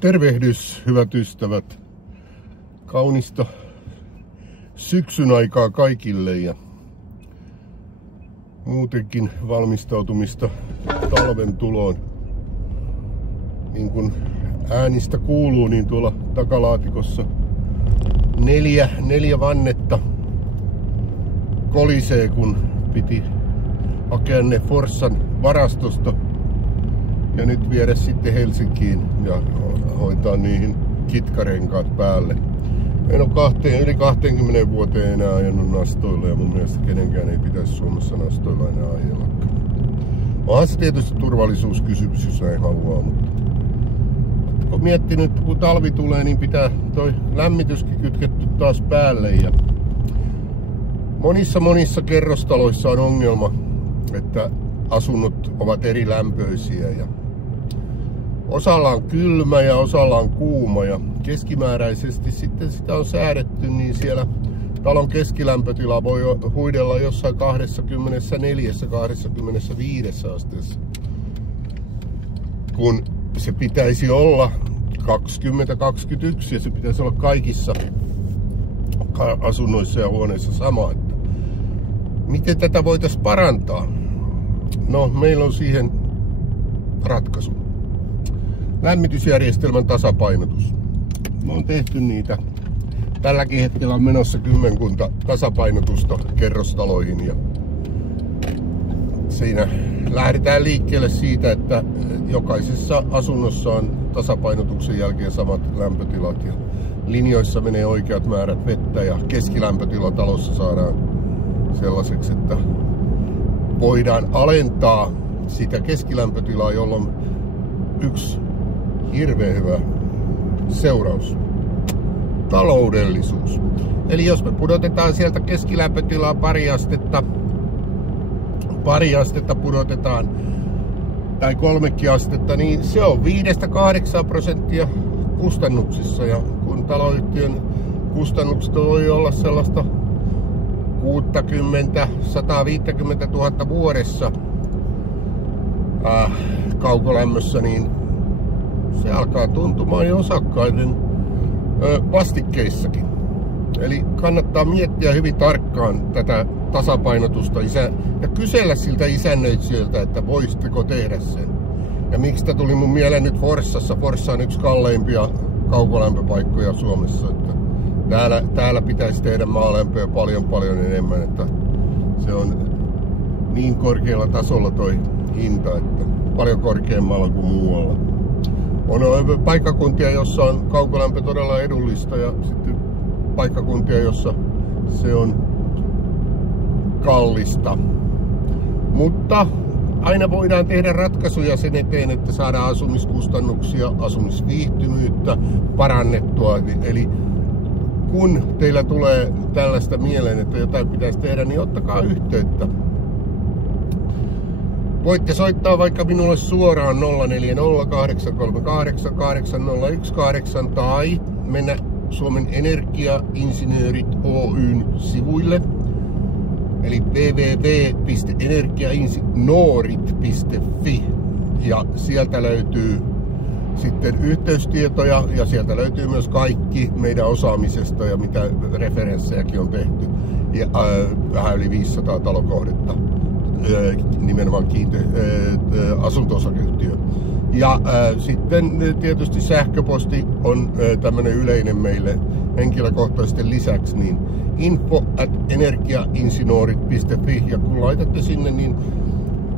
Tervehdys, hyvät ystävät. Kaunista syksyn aikaa kaikille ja muutenkin valmistautumista talven tuloon. Niin kuin äänistä kuuluu, niin tuolla takalaatikossa neljä vannetta kolisee, kun piti hakea ne Forssan varastosta ja nyt viedä sitten Helsinkiin ja hoitaa niihin kitkarenkaat päälle. En ole yli 20 vuoteen enää ajanut nastoilla ja mun mielestä kenenkään ei pitäisi Suomessa nastoilla enää ajella. Onhan se tietysti turvallisuuskysymys, jos näin haluaa, mutta kun miettinyt, kun talvi tulee, niin pitää toi lämmityskin kytketty taas päälle. Ja monissa kerrostaloissa on ongelma, että asunnot ovat eri lämpöisiä ja osalla on kylmä ja osalla on kuuma ja keskimääräisesti sitten sitä on säädetty, niin siellä talon keskilämpötila voi huidella jossain 24-25 asteessa, kun se pitäisi olla 20-21 ja se pitäisi olla kaikissa asunnoissa ja huoneissa sama. Että miten tätä voitaisiin parantaa? No, meillä on siihen ratkaisu. Lämmitysjärjestelmän tasapainotus. Me on tehty niitä. Tälläkin hetkellä on menossa 10 tasapainotusta kerrostaloihin. Ja siinä lähdetään liikkeelle siitä, että jokaisessa asunnossa on tasapainotuksen jälkeen samat lämpötilat. Ja linjoissa menee oikeat määrät vettä ja keskilämpötila talossa saadaan sellaiseksi, että voidaan alentaa sitä keskilämpötilaa, jolloin yksi hirveän hyvä seuraus. Taloudellisuus. Eli jos me pudotetaan sieltä keskilämpötilaa pari astetta pudotetaan, tai 3 astetta, niin se on 5-8% kustannuksissa. Ja kun taloyhtiön kustannukset voi olla sellaista 60-150 000 vuodessa kaukolämmössä, niin se alkaa tuntumaan jo osakkaiden vastikkeissakin. Eli kannattaa miettiä hyvin tarkkaan tätä tasapainotusta ja kysellä siltä isännöitsijöiltä, että voisitteko tehdä sen. Ja miksi tämä tuli mun mieleen nyt Forssassa. Forssa on yksi kalleimpia kaukolämpöpaikkoja Suomessa. Että täällä pitäisi tehdä maalämpöä paljon enemmän, että se on niin korkealla tasolla toi hinta, että paljon korkeammalla kuin muualla. On paikkakuntia, jossa on kaukolämpö todella edullista ja sitten paikkakuntia, jossa se on kallista. Mutta aina voidaan tehdä ratkaisuja sen eteen, että saadaan asumiskustannuksia, asumisviihtymyyttä parannettua. Eli kun teillä tulee tällaista mieleen, että jotain pitäisi tehdä, niin ottakaa yhteyttä. Voitte soittaa vaikka minulle suoraan 040 838 8018 tai mennä Suomen Energiainsinöörit Oyn sivuille. Eli www.energiainsinoorit.fi ja sieltä löytyy sitten yhteystietoja ja sieltä löytyy myös kaikki meidän osaamisesta ja mitä referenssejäkin on tehty. Ja vähän yli 500 talokohdetta, nimenomaan asunto-osakeyhtiö. Ja sitten tietysti sähköposti on tämmönen yleinen meille henkilökohtaisten lisäksi, niin info@energiainsinoorit.fi ja kun laitatte sinne, niin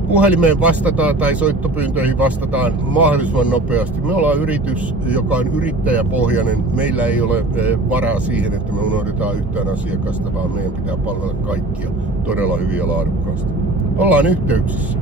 puhelimeen vastataan tai soittopyyntöihin vastataan mahdollisimman nopeasti. Me ollaan yritys, joka on yrittäjäpohjainen. Meillä ei ole varaa siihen, että me unohdetaan yhtään asiakasta, vaan meidän pitää palvella kaikkia todella hyviä laadukkaasti. Ollaan yhteyksissä.